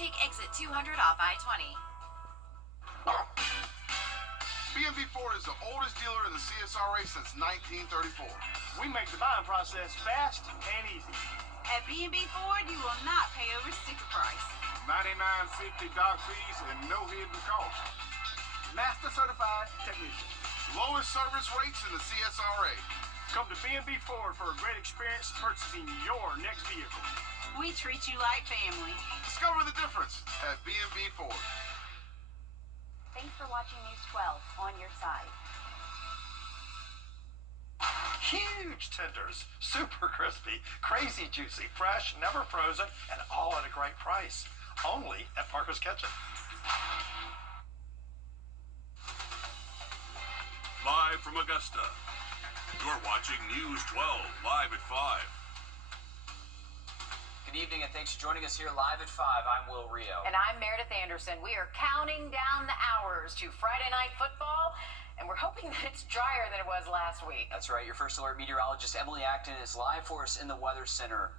Take exit 200 off I-20. B&B Ford is the oldest dealer in the CSRA since 1934. We make the buying process fast and easy. At B&B Ford, you will not pay over sticker price. $99.50 dock fees and no hidden costs. Master certified technician. Lowest service rates in the CSRA. Come to B&B Ford for a great experience purchasing your next vehicle. We treat you like family. Discover the difference at B&B Ford. Thanks for watching News 12 on your side. Huge tenders, super crispy, crazy juicy, fresh, never frozen, and all at a great price. Only at Parker's Kitchen. Live from Augusta, you're watching News 12 live at 5. Good evening and thanks for joining us here live at 5. I'm Will Rio. And I'm Meredith Anderson. We are counting down the hours to Friday night football, and we're hoping that it's drier than it was last week. That's right. Your First Alert meteorologist, Emily Acton, is live for us in the Weather Center.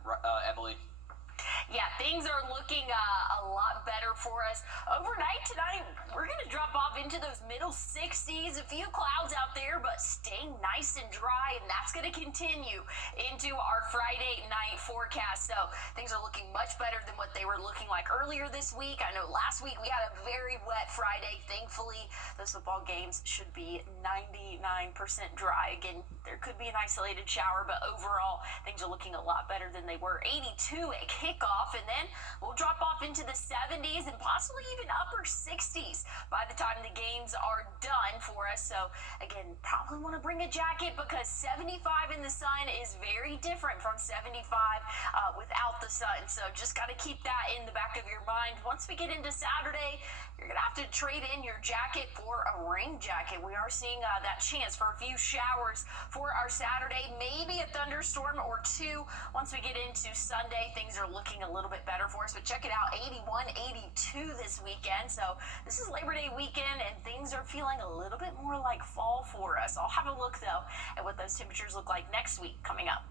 Emily. Yeah, things are looking a lot better for us. Overnight tonight, we're going to drop off into those middle 60s. A few clouds out there, but staying nice and dry, and that's going to continue into our Friday night forecast. So things are looking much better than what they were looking like earlier this week. I know last week we had a very wet Friday. Thankfully, those football games should be 99% dry. Again, there could be an isolated shower, but overall, things are looking a lot better than they were. 82 at kickoff, and then we'll drop off into the 70s and possibly even upper 60s by the time the games are done for us. So again, probably want to bring a jacket because 75 in the sun is very different from 75 without the sun. So just got to keep that in the back of your mind. Once we get into Saturday, you're going to have to trade in your jacket for a rain jacket. We are seeing that chance for a few showers for our Saturday, maybe a thunderstorm or two. Once we get into Sunday, things are looking a little bit better for us, but check it out, 81, 82 this weekend. So this is Labor Day weekend, and things are feeling a little bit more like fall for us. I'll have a look, though, at what those temperatures look like next week coming up.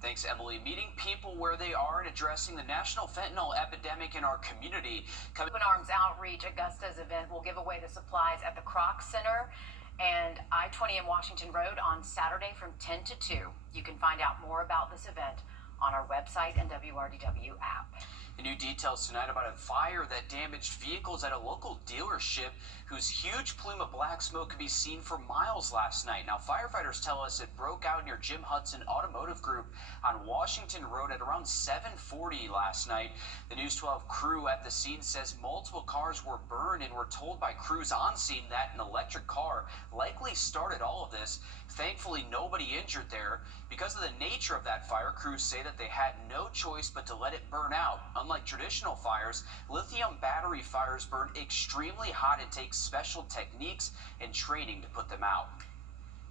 Thanks, Emily. Meeting people where they are and addressing the national fentanyl epidemic in our community. Open Arms Outreach, Augusta's event, will give away the supplies at the Kroc Center and I-20 and Washington Road on Saturday from 10 to 2. You can find out more about this event on our website and WRDW app. The new details tonight about a fire that damaged vehicles at a local dealership whose huge plume of black smoke could be seen for miles last night. Now, firefighters tell us it broke out near Jim Hudson Automotive Group on Washington Road at around 7:40 last night. The News 12 crew at the scene says multiple cars were burned, and were told by crews on scene that an electric car likely started all of this. Thankfully, nobody injured there. Because of the nature of that fire, crews say that they had no choice but to let it burn out. Unlike traditional fires, lithium battery fires burn extremely hot and take special techniques and training to put them out.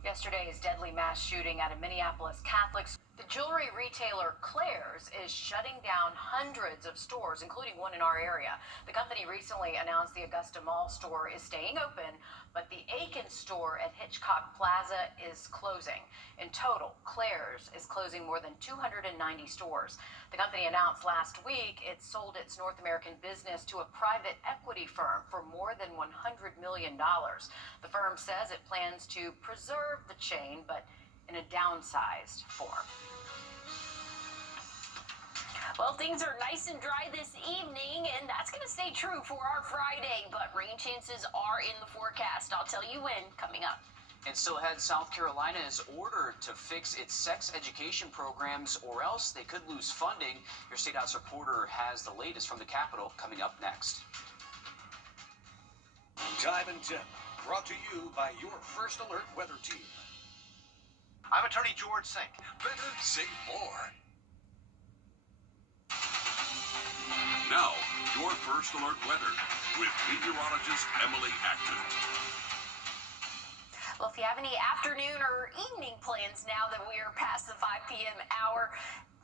Yesterday's deadly mass shooting at a Minneapolis Catholic school. The jewelry retailer Claire's is shutting down hundreds of stores, including one in our area. The company recently announced the Augusta Mall store is staying open, but the Aiken store at Hitchcock Plaza is closing. In total, Claire's is closing more than 290 stores. The company announced last week it sold its North American business to a private equity firm for more than $100 million. The firm says it plans to preserve the chain, but in a downsized form. Well, things are nice and dry this evening, and that's going to stay true for our Friday, but rain chances are in the forecast. I'll tell you when, coming up. And still ahead, South Carolina is ordered to fix its sex education programs or else they could lose funding. Your State House reporter has the latest from the Capitol coming up next. Time and Tip, brought to you by your First Alert weather team. I'm Attorney George Sink. Better, save more. Now, your First Alert weather with meteorologist Emily Acton. Well, if you have any afternoon or evening plans now that we are past the 5 p.m. hour,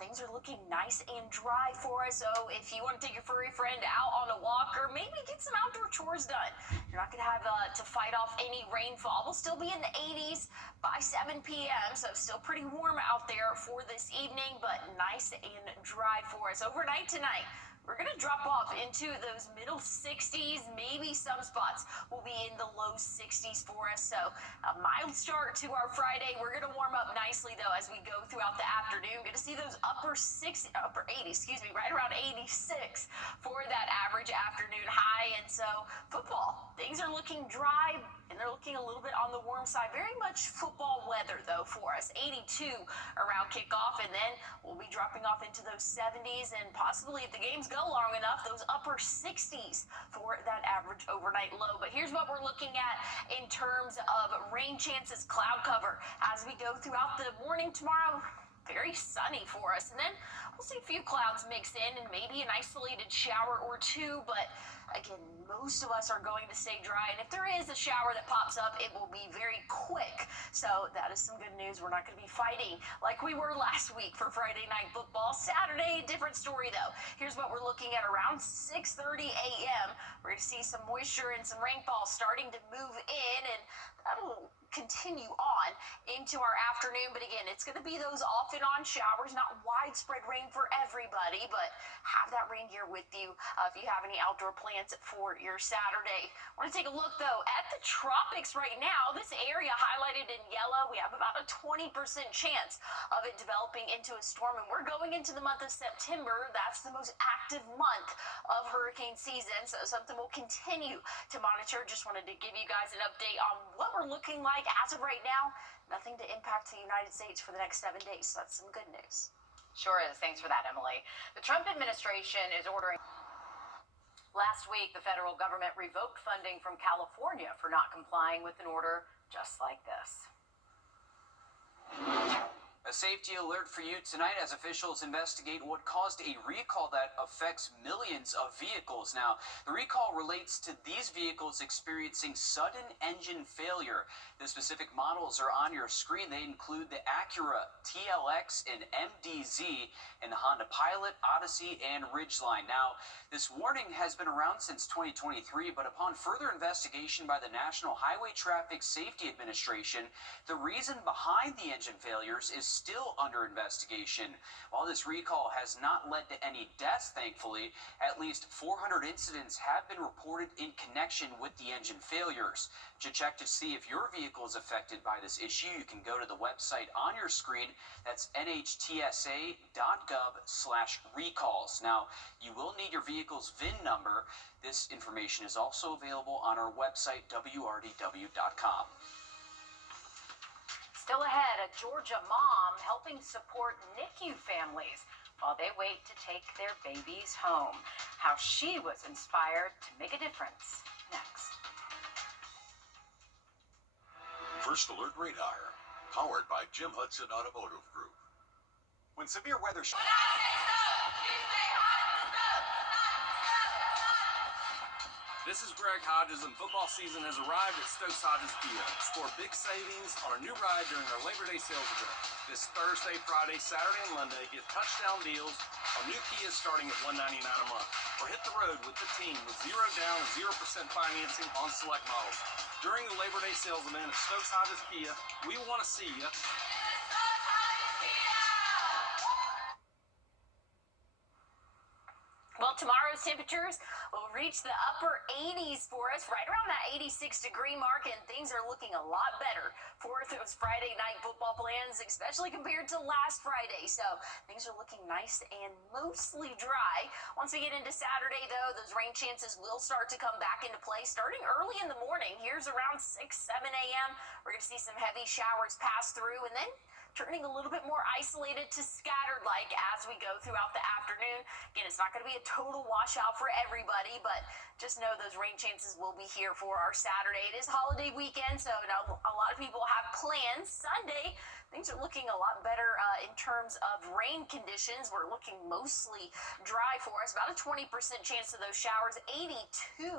things are looking nice and dry for us. So if you want to take your furry friend out on a walk or maybe get some outdoor chores done, you're not going to have to fight off any rainfall. We'll still be in the 80s by 7 p.m., so still pretty warm out there for this evening, but nice and dry for us. Overnight tonight, we're going to drop off into those middle 60s. Maybe some spots will be in the low 60s for us. So a mild start to our Friday. We're going to warm up nicely, though, as we go throughout the afternoon. Going to see those upper 80, right around 86 for that average afternoon high. And so football, things are looking dry, and they're looking a little bit on the warm side. Very much football weather, though, for us. 82 around kickoff, and then we'll be dropping off into those 70s, and possibly, if the games go long enough, those upper 60s for that average overnight low. But here's what we're looking at in terms of rain chances, cloud cover as we go throughout the morning tomorrow. Very sunny for us, and then we'll see a few clouds mix in and maybe an isolated shower or two, but again, most of us are going to stay dry, and if there is a shower that pops up, it will be very quick. So that is some good news. We're not going to be fighting like we were last week for Friday night football. Saturday, different story, though. Here's what we're looking at around 6:30 a.m. We're going to see some moisture and some rainfall starting to move in, and that'll continue on into our afternoon. But again, it's going to be those off and on showers, not widespread rain for everybody, but have that rain gear with you if you have any outdoor plans for your Saturday. I want to take a look, though, at the tropics right now. This area highlighted in yellow, we have about a 20% chance of it developing into a storm, and we're going into the month of September. That's the most active month of hurricane season, so something we'll continue to monitor. Just wanted to give you guys an update on what we're looking like as of right now. Nothing to impact the United States for the next 7 days, so that's some good news. Sure is. Thanks for that, Emily. The Trump administration is ordering. Last week, the federal government revoked funding from California for not complying with an order just like this. A safety alert for you tonight as officials investigate what caused a recall that affects millions of vehicles. Now, the recall relates to these vehicles experiencing sudden engine failure. The specific models are on your screen. They include the Acura TLX and MDZ and the Honda Pilot, Odyssey, and Ridgeline. Now, this warning has been around since 2023, but upon further investigation by the National Highway Traffic Safety Administration, the reason behind the engine failures is still under investigation. While this recall has not led to any deaths, thankfully, at least 400 incidents have been reported in connection with the engine failures. To check to see if your vehicle is affected by this issue, you can go to the website on your screen. That's nhtsa.gov/recalls. Now, you will need your vehicle's VIN number. This information is also available on our website, wrdw.com. Still ahead, a Georgia mom helping support NICU families while they wait to take their babies home. How she was inspired to make a difference. Next. First Alert Radar, powered by Jim Hudson Automotive Group. When severe weather... This is Greg Hodges, and football season has arrived at Stokes Hodges Kia. Score big savings on a new ride during our Labor Day sales event. This Thursday, Friday, Saturday, and Monday, get touchdown deals on new Kias starting at $199 a month. Or hit the road with the team with 0 down and 0% financing on select models. During the Labor Day sales event at Stokes Hodges Kia, we want to see you. Well, tomorrow's temperatures will reach the upper 80s for us, right around that 86-degree mark, and things are looking a lot better for those Friday night football plans, especially compared to last Friday. So things are looking nice and mostly dry. Once we get into Saturday, though, those rain chances will start to come back into play starting early in the morning. Here's around 6, 7 a.m. We're going to see some heavy showers pass through, and then turning a little bit more isolated to scattered like as we go throughout the afternoon. Again, it's not going to be a total washout for everybody, but just know those rain chances will be here for our Saturday. It is holiday weekend, so now a lot of people have plans. Sunday, things are looking a lot better in terms of rain conditions. We're looking mostly dry for us, about a 20% chance of those showers, 82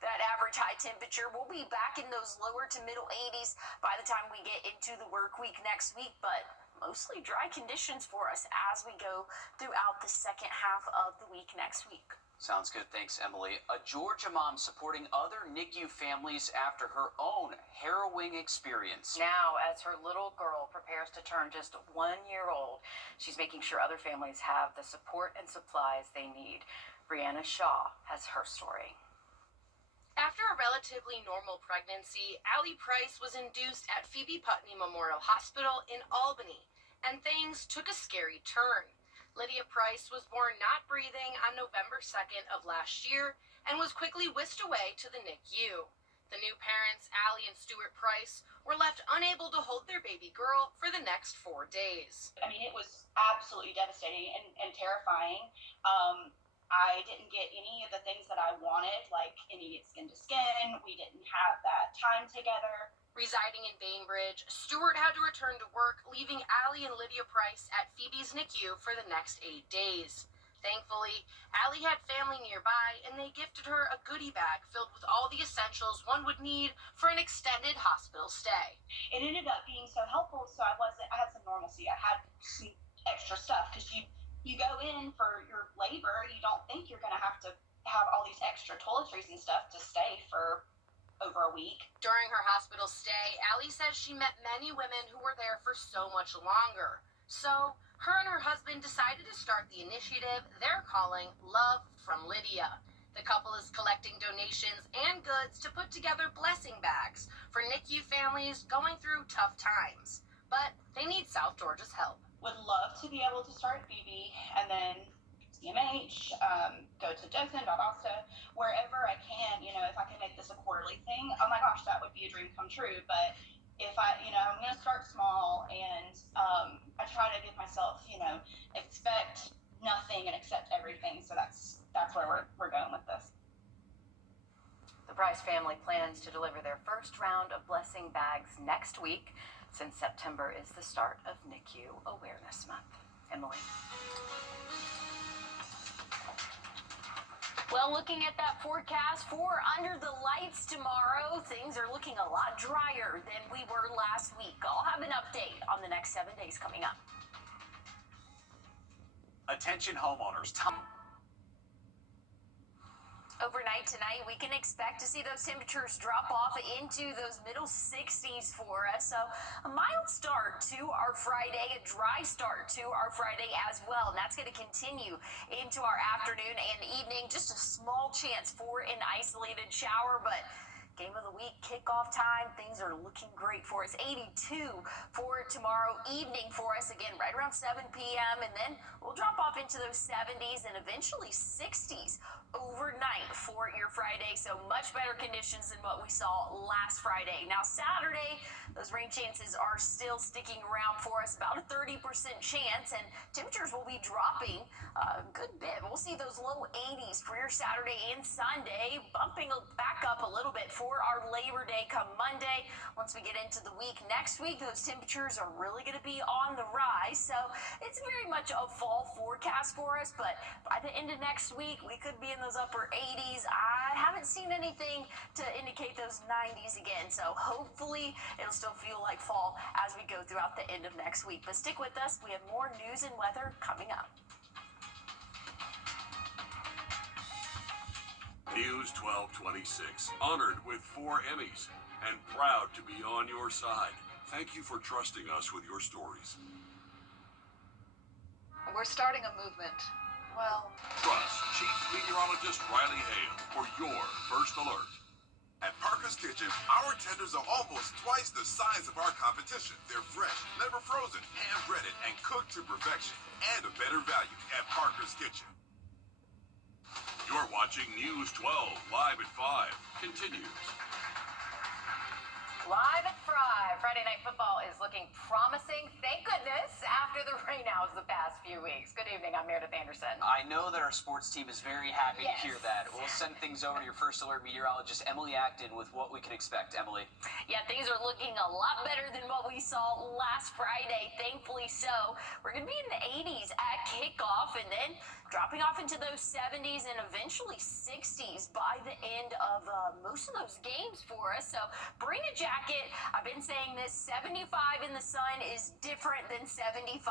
that average high temperature. We'll be back in those lower to middle 80s by the time we get into the work week next week, but mostly dry conditions for us as we go throughout the second half of the week next week. Sounds good. Thanks, Emily. A Georgia mom supporting other NICU families after her own harrowing experience. Now, as her little girl prepares to turn just 1 year old, she's making sure other families have the support and supplies they need. Brianna Shaw has her story. After a relatively normal pregnancy, Allie Price was induced at Phoebe Putney Memorial Hospital in Albany, and things took a scary turn. Lydia Price was born not breathing on November 2nd of last year and was quickly whisked away to the NICU. The new parents, Allie and Stuart Price, were left unable to hold their baby girl for the next 4 days. I mean, it was absolutely devastating and terrifying. I didn't get any of the things that I wanted, like immediate skin to skin. We didn't have that time together. Residing in Bainbridge, Stuart had to return to work, leaving Allie and Lydia Price at Phoebe's NICU for the next 8 days. Thankfully, Allie had family nearby, and they gifted her a goodie bag filled with all the essentials one would need for an extended hospital stay. It ended up being so helpful, so I had some normalcy. I had some extra stuff, because you go in for your labor, you don't think you're going to have all these extra toiletries and stuff to stay for over a week. During her hospital stay, Allie says she met many women who were there for so much longer. So, her and her husband decided to start the initiative they're calling Love from Lydia. The couple is collecting donations and goods to put together blessing bags for NICU families going through tough times. But they need South Georgia's help. Would love to be able to start Phoebe and then CMH, go to Dothan, Valdosta, wherever I can, if I can make this a quarterly thing, oh my gosh, that would be a dream come true. But if I'm going to start small, and I try to give myself, expect nothing and accept everything. So that's where we're going with this. The Price family plans to deliver their first round of blessing bags next week, since September is the start of NICU Awareness Month. Emily. Well, looking at that forecast for under the lights tomorrow, things are looking a lot drier than we were last week. I'll have an update on the next 7 days coming up. Attention homeowners. Overnight tonight, we can expect to see those temperatures drop off into those middle 60s for us. So a mild start to our Friday, a dry start to our Friday as well. And that's going to continue into our afternoon and evening. Just a small chance for an isolated shower, but game of the week kickoff time, things are looking great for us. 82 for tomorrow evening for us, again right around 7 p.m. and then we'll drop off into those 70s and eventually 60s overnight for your Friday. So much better conditions than what we saw last Friday. Now Saturday, those rain chances are still sticking around for us, about a 30% chance, and temperatures will be dropping a good bit. We'll see those low 80s for your Saturday and Sunday, bumping back up a little bit for our Labor Day come Monday. Once we get into the week next week, those temperatures are really going to be on the rise. So it's very much a fall forecast for us, but by the end of next week, we could be in those upper 80s. I haven't seen anything to indicate those 90s again, so hopefully it'll still feel like fall as we go throughout the end of next week. But stick with us. We have more news and weather coming up. News 1226, honored with 4 Emmys and proud to be on your side. Thank you for trusting us with your stories. We're starting a movement. Well, Trust Chief Meteorologist Riley Hale for your first alert. At Parker's Kitchen, our tenders are almost twice the size of our competition. They're fresh, never frozen, hand-breaded, and cooked to perfection. And a better value at Parker's Kitchen. You're watching News 12 live at 5. Continues. Live at Friday Night Football is looking promising, thank goodness, after the rainouts the past few weeks. Good evening, I'm Meredith Anderson. I know that our sports team is very happy to hear that. We'll send things over to your first alert meteorologist, Emily Acton, with what we can expect. Emily. Yeah, things are looking a lot better than what we saw last Friday, thankfully so. We're going to be in the 80s at kickoff and then dropping off into those 70s and eventually 60s by the end of most of those games for us. So bring a jacket. I've been saying this, 75 in the sun is different than 75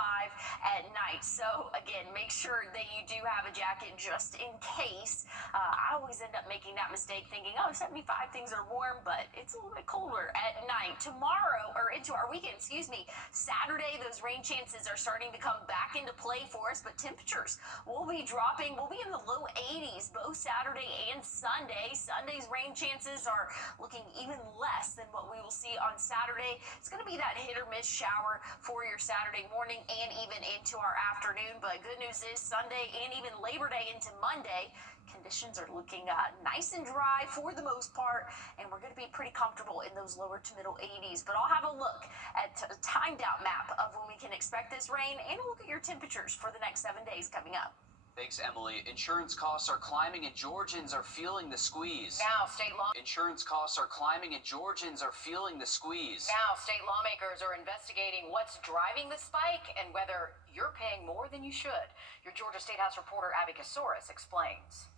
at night. So again, make sure that you do have a jacket just in case. I always end up making that mistake thinking, oh, 75, things are warm, but it's a little bit colder at night. Tomorrow, or into our weekend, Saturday, those rain chances are starting to come back into play for us, but temperatures will will be dropping. We'll be in the low 80s both Saturday and Sunday. Sunday's rain chances are looking even less than what we will see on Saturday. It's going to be that hit or miss shower for your Saturday morning and even into our afternoon. But good news is Sunday and even Labor Day into Monday, conditions are looking nice and dry for the most part, and we're going to be pretty comfortable in those lower to middle 80s. But I'll have a look at a timed out map of when we can expect this rain and a look at your temperatures for the next 7 days coming up. Thanks, Emily. Insurance costs are climbing and Georgians are feeling the squeeze. Now, state law. Insurance costs are climbing and Georgians are feeling the squeeze. Now, state lawmakers are investigating what's driving the spike and whether you're paying more than you should. Your Georgia State House reporter Abby Kasoris explains.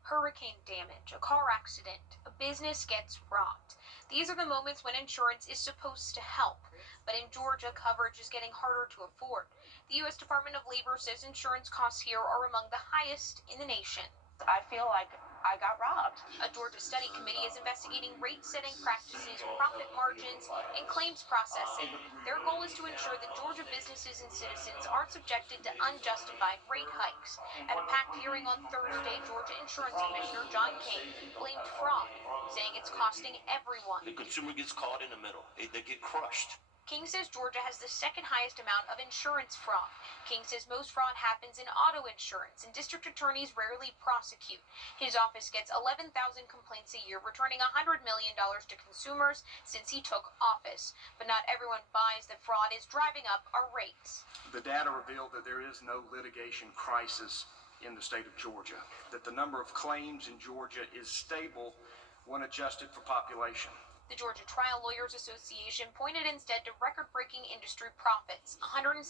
Hurricane damage, a car accident, a business gets robbed. These are the moments when insurance is supposed to help. But in Georgia, coverage is getting harder to afford. The U.S. Department of Labor says insurance costs here are among the highest in the nation. I feel like I got robbed. A Georgia study committee is investigating rate-setting practices, profit margins, and claims processing. Their goal is to ensure that Georgia businesses and citizens aren't subjected to unjustified rate hikes. At a packed hearing on Thursday, Georgia Insurance Commissioner John King blamed fraud, saying it's costing everyone. The consumer gets caught in the middle. They get crushed. King says Georgia has the second highest amount of insurance fraud. King says most fraud happens in auto insurance, and district attorneys rarely prosecute. His office gets 11,000 complaints a year, returning $100 million to consumers since he took office. But not everyone buys that fraud is driving up our rates. The data revealed that there is no litigation crisis in the state of Georgia, that the number of claims in Georgia is stable when adjusted for population. The Georgia Trial Lawyers Association pointed instead to record-breaking industry profits, $169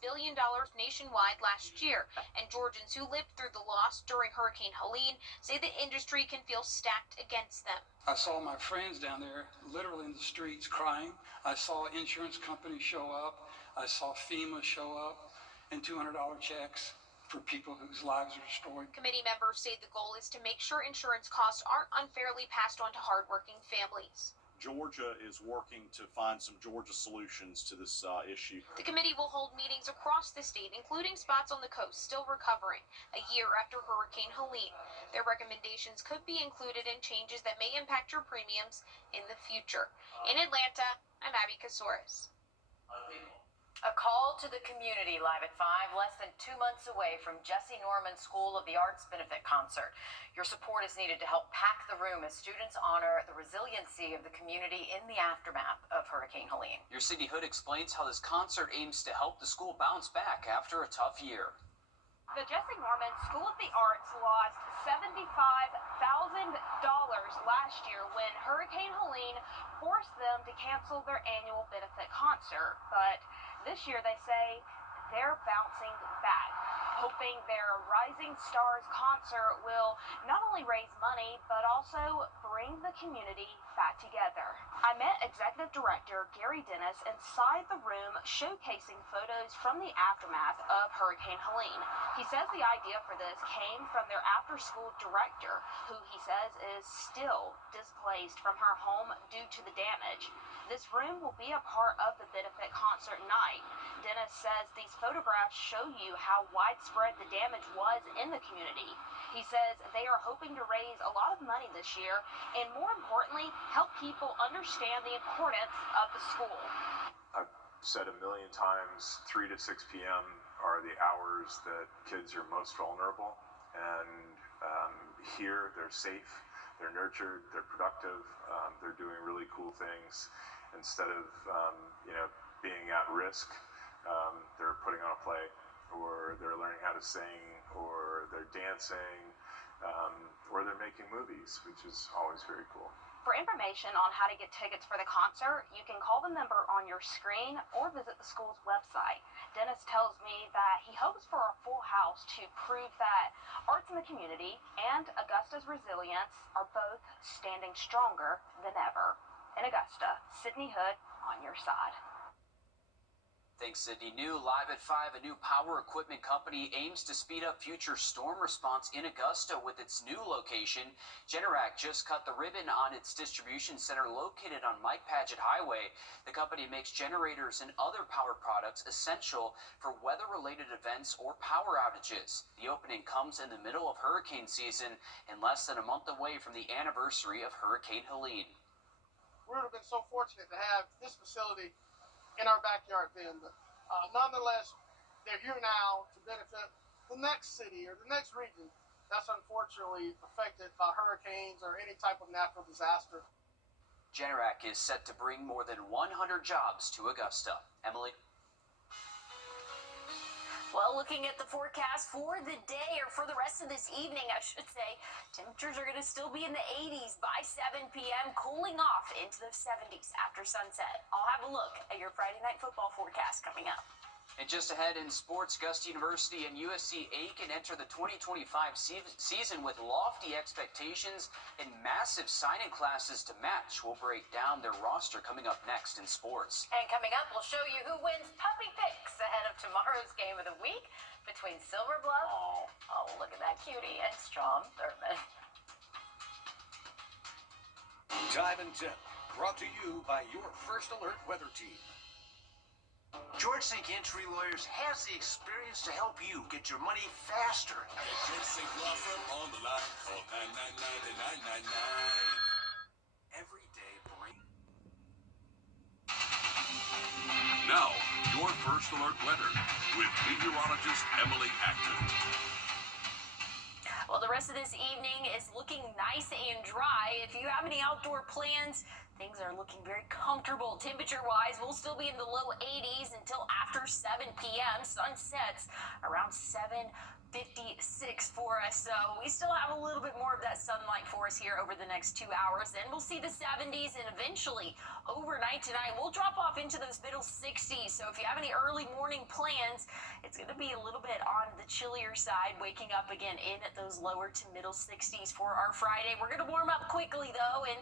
billion nationwide last year, and Georgians who lived through the loss during Hurricane Helene say the industry can feel stacked against them. I saw my friends down there literally in the streets crying. I saw insurance companies show up. I saw FEMA show up and $200 checks for people whose lives are destroyed. Committee members say the goal is to make sure insurance costs aren't unfairly passed on to hardworking families. Georgia is working to find some Georgia solutions to this issue. The committee will hold meetings across the state, including spots on the coast still recovering, a year after Hurricane Helene. Their recommendations could be included in changes that may impact your premiums in the future. In Atlanta, I'm Abby Kasoris. A call to the community live at 5, less than 2 months away from Jesse Norman School of the Arts benefit concert. Your support is needed to help pack the room as students honor the resiliency of the community in the aftermath of Hurricane Helene. Your Cindy Hood explains how this concert aims to help the school bounce back after a tough year. The Jesse Norman School of the Arts lost $75,000 last year when Hurricane Helene forced them to cancel their annual benefit concert. But this year, they say they're bouncing back, hoping their Rising Stars concert will not only raise money, but also bring the community back together. I met Executive Director Gary Dennis inside the room showcasing photos from the aftermath of Hurricane Helene. He says the idea for this came from their after-school director, who he says is still displaced from her home due to the damage. This room will be a part of the benefit concert night. Dennis says these photographs show you how widespread the damage was in the community. He says they are hoping to raise a lot of money this year and, more importantly, help people understand the importance of the school. I've said a million times, 3 to 6 p.m. are the hours that kids are most vulnerable. And here they're safe, they're nurtured, they're productive, they're doing really cool things. Instead of, being at risk, they're putting on a play, or they're learning how to sing, or they're dancing, or they're making movies, which is always very cool. For information on how to get tickets for the concert, you can call the number on your screen or visit the school's website. Dennis tells me that he hopes for a full house to prove that arts in the community and Augusta's resilience are both standing stronger than ever. In Augusta, Sydney Hood on your side. Thanks, Sydney. New Live at 5, a new power equipment company aims to speed up future storm response in Augusta with its new location. Generac just cut the ribbon on its distribution center located on Mike Paget Highway. The company makes generators and other power products essential for weather-related events or power outages. The opening comes in the middle of hurricane season and less than a month away from the anniversary of Hurricane Helene. We would have been so fortunate to have this facility in our backyard then, but nonetheless, they're here now to benefit the next city or the next region that's unfortunately affected by hurricanes or any type of natural disaster. Generac is set to bring more than 100 jobs to Augusta. Emily? Well, looking at the forecast for the day, or for the rest of this evening, I should say, temperatures are going to still be in the 80s by 7 p.m., cooling off into the 70s after sunset. I'll have a look at your Friday night football forecast coming up. And just ahead in sports, Augusta University and USC Aiken enter the 2025 season with lofty expectations and massive signing classes to match. We'll break down their roster coming up next in sports. And coming up, we'll show you who wins puppy picks ahead of tomorrow's game of the week between Silver Bluff, look at that cutie, and Strom Thurmond. Time and Tip, brought to you by your First Alert weather team. George Sink Entry Lawyers has the experience to help you get your money faster. Get George Sink Law Firm on the line. Call 999-9999. Every day bring. Now, your First Alert weather with meteorologist Emily Acton. Well, the rest of this evening is looking nice and dry. If you have any outdoor plans, things are looking very comfortable. Temperature-wise, we'll still be in the low 80s until after 7 p.m. Sun sets around 7:56 for us, so we still have a little bit more of that sunlight for us here over the next 2 hours. Then we'll see the 70s, and eventually overnight tonight we'll drop off into those middle 60s. So if you have any early morning plans, it's going to be a little bit on the chillier side, waking up again in at those lower to middle 60s for our Friday. We're going to warm up quickly though, and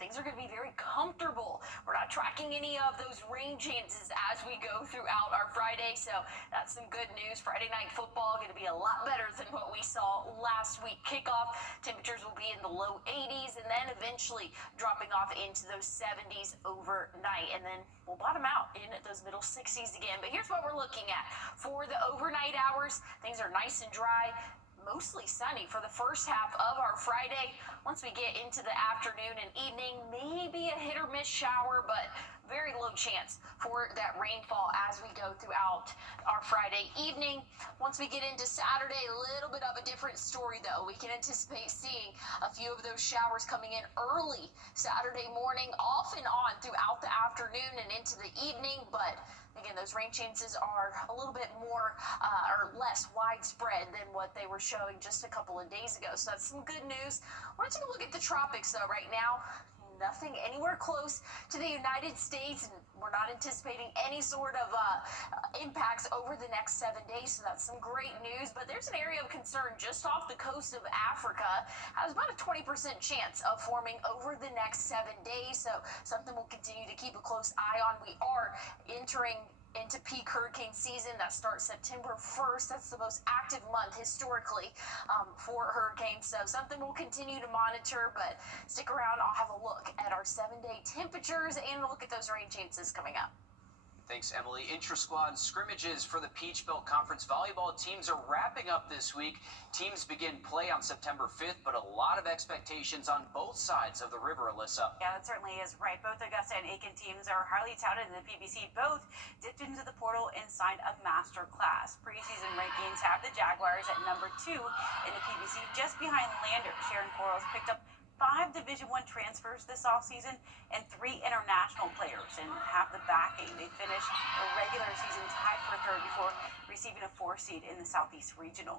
things are going to be very comfortable. We're not tracking any of those rain chances as we go throughout our Friday, so that's some good news. Friday night football going to be a lot better than what we saw last week. Kickoff temperatures will be in the low 80s and then eventually dropping off into those 70s overnight, and then we'll bottom out in at those middle 60s again. But here's what we're looking at for the overnight hours. Things are nice and dry, mostly sunny for the first half of our Friday. Once we get into the afternoon and evening, maybe a hit or miss shower, but very low chance for that rainfall as we go throughout our Friday evening. Once we get into Saturday, a little bit of a different story though. We can anticipate seeing a few of those showers coming in early Saturday morning, off and on throughout the afternoon and into the evening, but again, those rain chances are a little bit more or less widespread than what they were showing just a couple of days ago. So that's some good news. I want to take a look at the tropics though right now. Nothing anywhere close to the United States, and we're not anticipating any sort of impacts over the next 7 days, so that's some great news. But there's an area of concern just off the coast of Africa. Has about a 20% chance of forming over the next 7 days, so something we'll continue to keep a close eye on. We are entering into peak hurricane season that starts September 1st. That's the most active month historically for hurricanes, so something we'll continue to monitor. But stick around, I'll have a look at our 7-day temperatures and look at those rain chances coming up. Thanks, Emily. Intra-squad scrimmages for the Peach Belt Conference volleyball teams are wrapping up this week. Teams begin play on September 5th, but a lot of expectations on both sides of the river, Alyssa. Yeah, that certainly is right. Both Augusta and Aiken teams are highly touted in the PBC. Both dipped into the portal and signed a master class. Preseason rankings have the Jaguars at number 2 in the PBC, just behind Lander. Sharon Quarles picked up 5 Division I transfers this offseason and 3 international players, and have the backing. They finished the regular season tied for third before receiving a 4 seed in the Southeast Regional.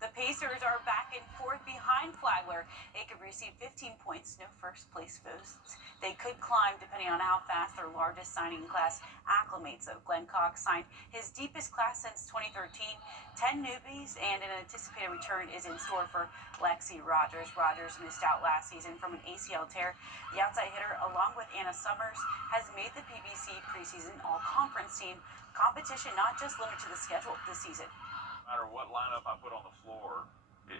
The Pacers are back and forth behind Flagler. They could receive 15 points, no first place boosts. They could climb depending on how fast their largest signing class acclimates. So Glenn Cox signed his deepest class since 2013, 10 newbies, and an anticipated return is in store for Lexi Rogers. Rogers missed out last season from an ACL tear. The outside hitter, along with Anna Summers, has made the PBC preseason all-conference team. Competition not just limited to the schedule this season. No matter what lineup I put on the floor,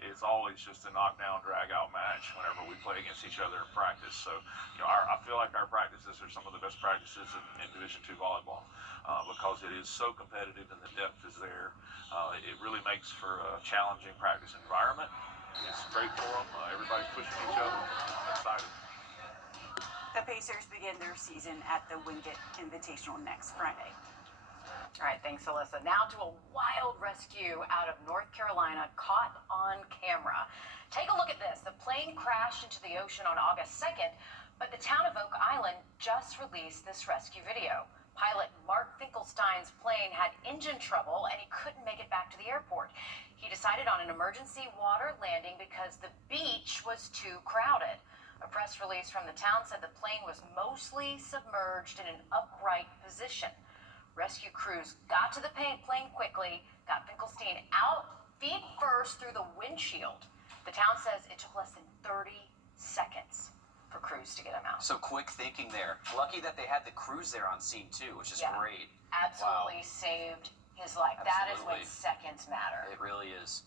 it's always just a knockdown, drag-out match whenever we play against each other in practice. So, I feel like our practices are some of the best practices in Division II volleyball because it is so competitive and the depth is there. It really makes for a challenging practice environment. It's great for them. Everybody's pushing each other. I'm excited. The Pacers begin their season at the Wingate Invitational next Friday. All right, thanks, Alyssa. Now to a wild rescue out of North Carolina caught on camera. Take a look at this. The plane crashed into the ocean on August 2nd, but the town of Oak Island just released this rescue video. Pilot Mark Finkelstein's plane had engine trouble and he couldn't make it back to the airport. He decided on an emergency water landing because the beach was too crowded. A press release from the town said the plane was mostly submerged in an upright position. Rescue crews got to the plane quickly, got Finkelstein out feet first through the windshield. The town says it took less than 30 seconds for crews to get him out. So quick thinking there. Lucky that they had the crews there on scene too, which is great. Absolutely saved his life. Absolutely. That is when seconds matter. It really is.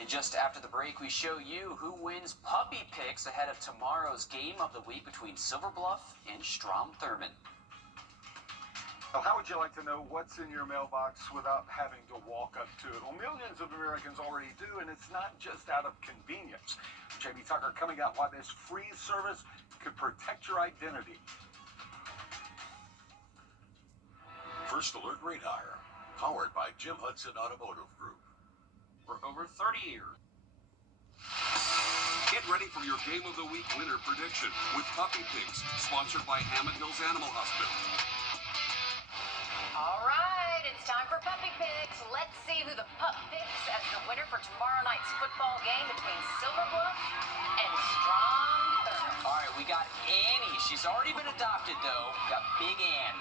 And just after the break, we show you who wins puppy picks ahead of tomorrow's game of the week between Silver Bluff and Strom-Thurmond. Well, how would you like to know what's in your mailbox without having to walk up to it? Well, millions of Americans already do, and it's not just out of convenience. J.B. Tucker coming out why this free service could protect your identity. First Alert Rate Hire, powered by Jim Hudson Automotive Group. For over 30 years. Get ready for your Game of the Week winner prediction with Puppy Picks, sponsored by Hammond Hills Animal Hospital. All right, it's time for Puppy Picks. Let's see who the pup picks as the winner for tomorrow night's football game between Silver Bluff and Strom-Thurmond. All right, we got Annie. She's already been adopted, though. We got Big Ann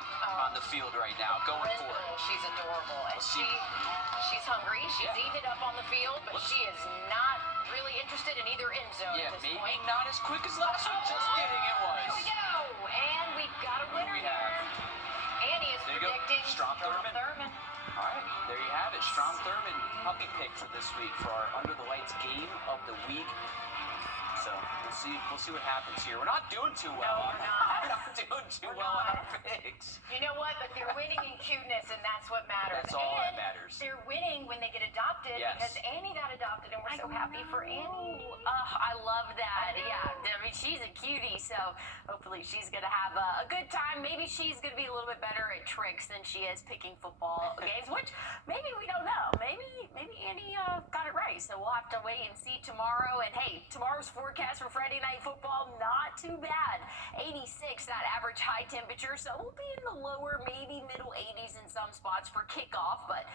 on the field right now, going for it. She's adorable, and she's hungry. She's eating it up on the field, but she is not really interested in either end zone at this maybe point. not as quick as last one. Just kidding, it was. Here we go, and we've got a winner here. Annie is predicting Strom-Thurmond. All right, there you have it. Strom-Thurmond puppy pick for this week for our Under the Lights game of the week. So we'll see what happens here. We're not doing too well. No, we're not. We're not doing too well on our picks. You know what? But they're winning in cuteness, and that's what matters. That's all that and matters. They're winning when they get adopted because Annie got adopted, and we're so happy for Annie. I love that. Yeah, I mean, she's a cutie, so hopefully she's going to have a good time. Maybe she's going to be a little bit better at tricks than she is picking football games, which maybe we don't know. Maybe Annie got it right, so we'll have to wait and see tomorrow. And hey, tomorrow's forecast for Friday Night Football, not too bad. 86, that average high temperature, so we'll be in the lower, maybe middle 80s in some spots for kickoff, but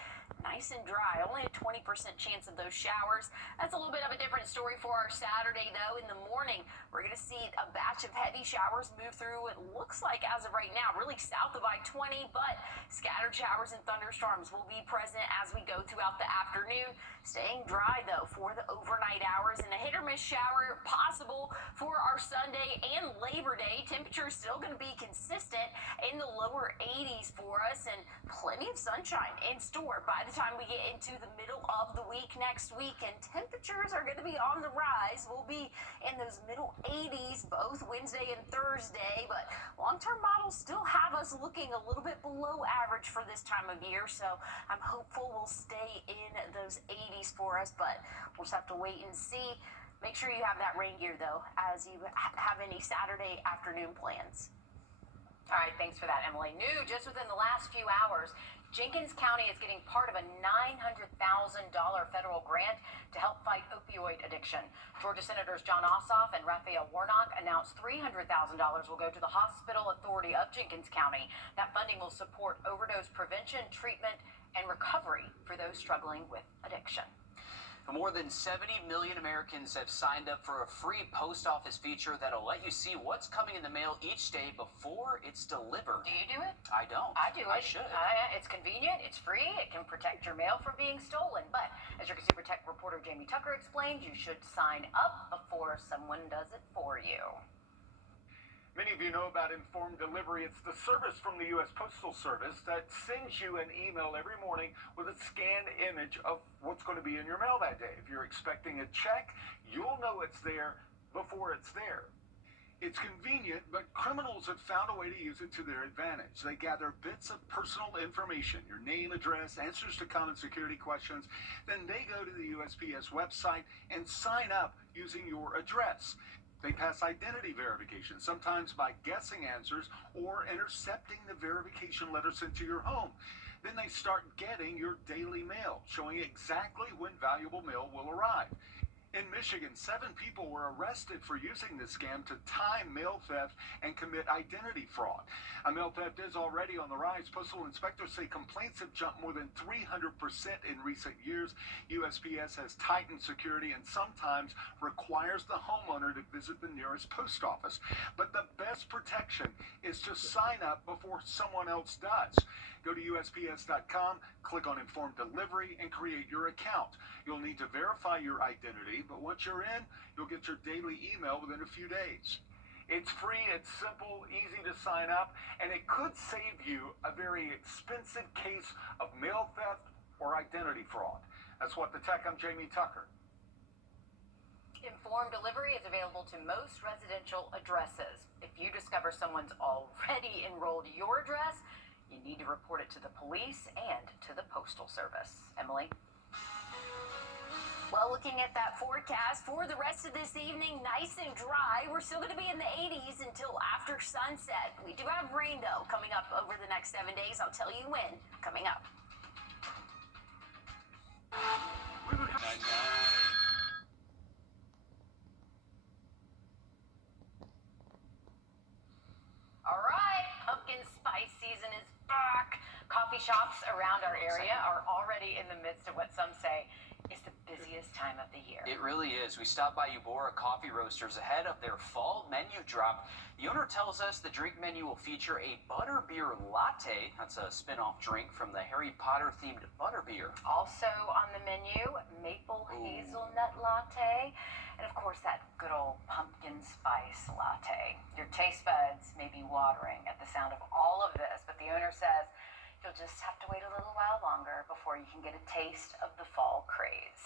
nice and dry. Only a 20% chance of those showers. That's a little bit of a different story for our Saturday, though. In the morning, we're going to see a batch of heavy showers move through. It looks like, as of right now, really south of I-20, but scattered showers and thunderstorms will be present as we go throughout the afternoon. Staying dry, though, for the overnight hours, and a hit-or-miss shower possible for our Sunday and Labor Day. Temperatures still going to be consistent in the lower 80s for us, and plenty of sunshine in store by the time we get into the middle of the week next week, and temperatures are going to be on the rise. We'll be in those middle 80s both Wednesday and Thursday, but long-term models still have us looking a little bit below average for this time of year, so I'm hopeful we'll stay in those 80s for us, but we'll just have to wait and see. Make sure you have that rain gear, though, as you have any Saturday afternoon plans. All right, thanks for that, Emily. New just within the last few hours, Jenkins County is getting part of a $900,000 federal grant to help fight opioid addiction. Georgia Senators John Ossoff and Raphael Warnock announced $300,000 will go to the Hospital Authority of Jenkins County. That funding will support overdose prevention, treatment, and recovery for those struggling with addiction. More than 70 million Americans have signed up for a free post office feature that'll let you see what's coming in the mail each day before it's delivered. Do you do it? I don't. I do it. I should. It's convenient, it's free, it can protect your mail from being stolen. But as your Super Tech reporter Jamie Tucker explained, you should sign up before someone does it for you. Many of you know about Informed Delivery. It's the service from the U.S. Postal Service that sends you an email every morning with a scanned image of what's going to be in your mail that day. If you're expecting a check, you'll know it's there before it's there. It's convenient, but criminals have found a way to use it to their advantage. They gather bits of personal information, your name, address, answers to common security questions. Then they go to the USPS website and sign up using your address. They pass identity verification, sometimes by guessing answers or intercepting the verification letter sent to your home. Then they start getting your daily mail, showing exactly when valuable mail will arrive. In Michigan, 7 people were arrested for using this scam to time mail theft and commit identity fraud. Mail theft is already on the rise. Postal inspectors say complaints have jumped more than 300% in recent years. USPS has tightened security and sometimes requires the homeowner to visit the nearest post office. But the best protection is to sign up before someone else does. Go to USPS.com, click on Informed Delivery, and create your account. You'll need to verify your identity, but once you're in, you'll get your daily email within a few days. It's free, it's simple, easy to sign up, and it could save you a very expensive case of mail theft or identity fraud. That's What the Tech. I'm Jamie Tucker. Informed Delivery is available to most residential addresses. If you discover someone's already enrolled your address, you need to report it to the police and to the Postal Service. Emily? Well, looking at that forecast for the rest of this evening, nice and dry. We're still going to be in the 80s until after sunset. We do have rain, though, coming up over the next 7 days. I'll tell you when. Coming up. All right, pumpkin spice season is back. Coffee shops around our area are already in the midst of what some say is the busiest time of the year. It really is. We stopped by Eubora Coffee Roasters ahead of their fall menu drop. The owner tells us the drink menu will feature a butterbeer latte. That's a spin-off drink from the Harry Potter-themed butterbeer. Also on the menu, maple hazelnut latte, and of course that good old pumpkin spice latte. Your taste buds may be watering at the sound of all of this, but the owner says you'll just have to wait a little while longer before you can get a taste of the fall craze.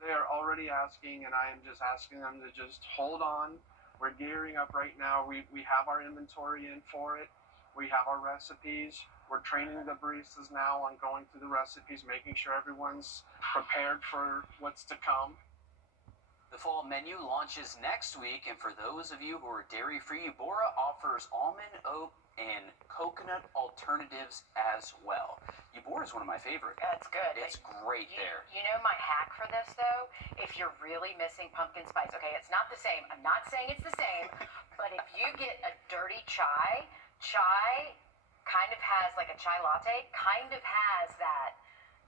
They are already asking, and I am just asking them to just hold on. We're gearing up right now. We have our inventory in for it. We have our recipes. We're training the baristas now on going through the recipes, making sure everyone's prepared for what's to come. The fall menu launches next week, and for those of you who are dairy-free, Eubora offers almond, oat, and coconut alternatives as well. Eubora is one of my favorites. That's good. It's great there. You know my hack for this, though? If you're really missing pumpkin spice, okay, it's not the same. I'm not saying it's the same, but if you get a dirty chai kind of has, like a chai latte, kind of has that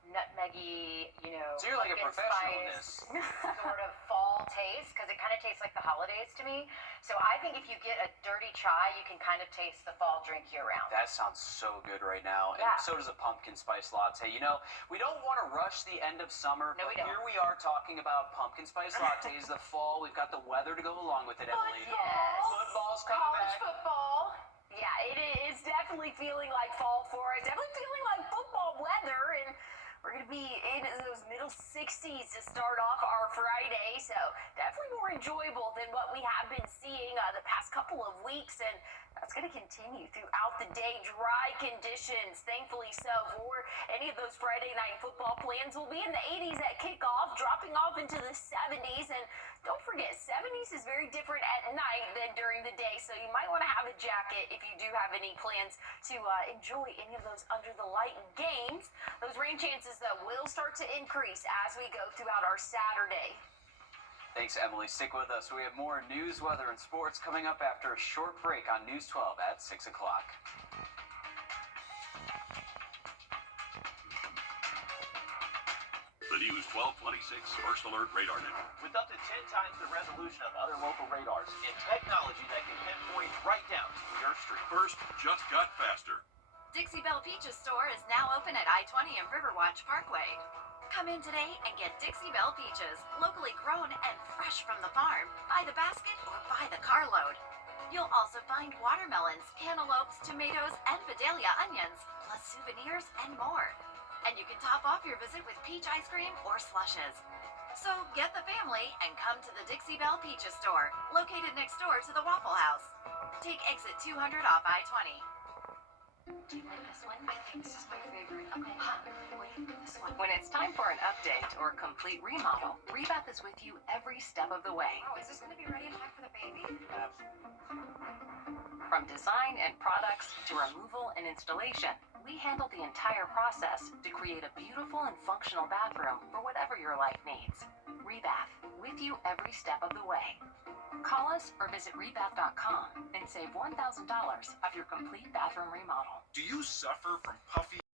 nutmeggy, So you're like a professional in this. Sort of fall taste, because it kind of tastes like the holidays to me. So I think if you get a dirty chai, you can kind of taste the fall drink year-round. That sounds so good right now. Yeah. And so does a pumpkin spice latte. We don't want to rush the end of summer, No, but we don't. here we are talking about pumpkin spice lattes, the fall. We've got the weather to go along with it, Emily. Yes. Football's coming College back. football. Yeah, it is definitely feeling like fall for us. Definitely feeling like football weather, and we're going to be in those middle 60s to start off our Friday, so definitely more enjoyable than what we have been seeing the past couple of weeks, and that's going to continue throughout the day. Dry conditions, thankfully so, for any of those Friday night football plans. We'll be in the 80s at kickoff, dropping off into the 70s, and don't forget, 70s is very different at night than during the day, so you might want to have a jacket if you do have any plans to enjoy any of those under-the-light games. Those rain chances, though, will start to increase as we go throughout our Saturday. Thanks, Emily. Stick with us. We have more news, weather, and sports coming up after a short break on News 12 at 6 o'clock. The News 1226 First Alert Radar Network. With up to 10 times the resolution of other local radars and technology that can pinpoint right down to your street. First just got faster. Dixie Belle Peaches store is now open at I-20 and Riverwatch Parkway. Come in today and get Dixie Belle Peaches, locally grown and fresh from the farm, by the basket or by the carload. You'll also find watermelons, cantaloupes, tomatoes, and Vidalia onions, plus souvenirs and more. And you can top off your visit with peach ice cream or slushes. So get the family and come to the Dixie Belle Peaches store, located next door to the Waffle House. Take exit 200 off I-20. Do you like this one? I think this is my favorite. Okay, what do you think this one? When it's time for an update or complete remodel, Rebath is with you every step of the way. Oh, is this going to be ready in time for the baby? From design and products to removal and installation, we handle the entire process to create a beautiful and functional bathroom for whatever your life needs. Rebath, with you every step of the way. Call us or visit rebath.com and save $1,000 off your complete bathroom remodel. Do you suffer from puffy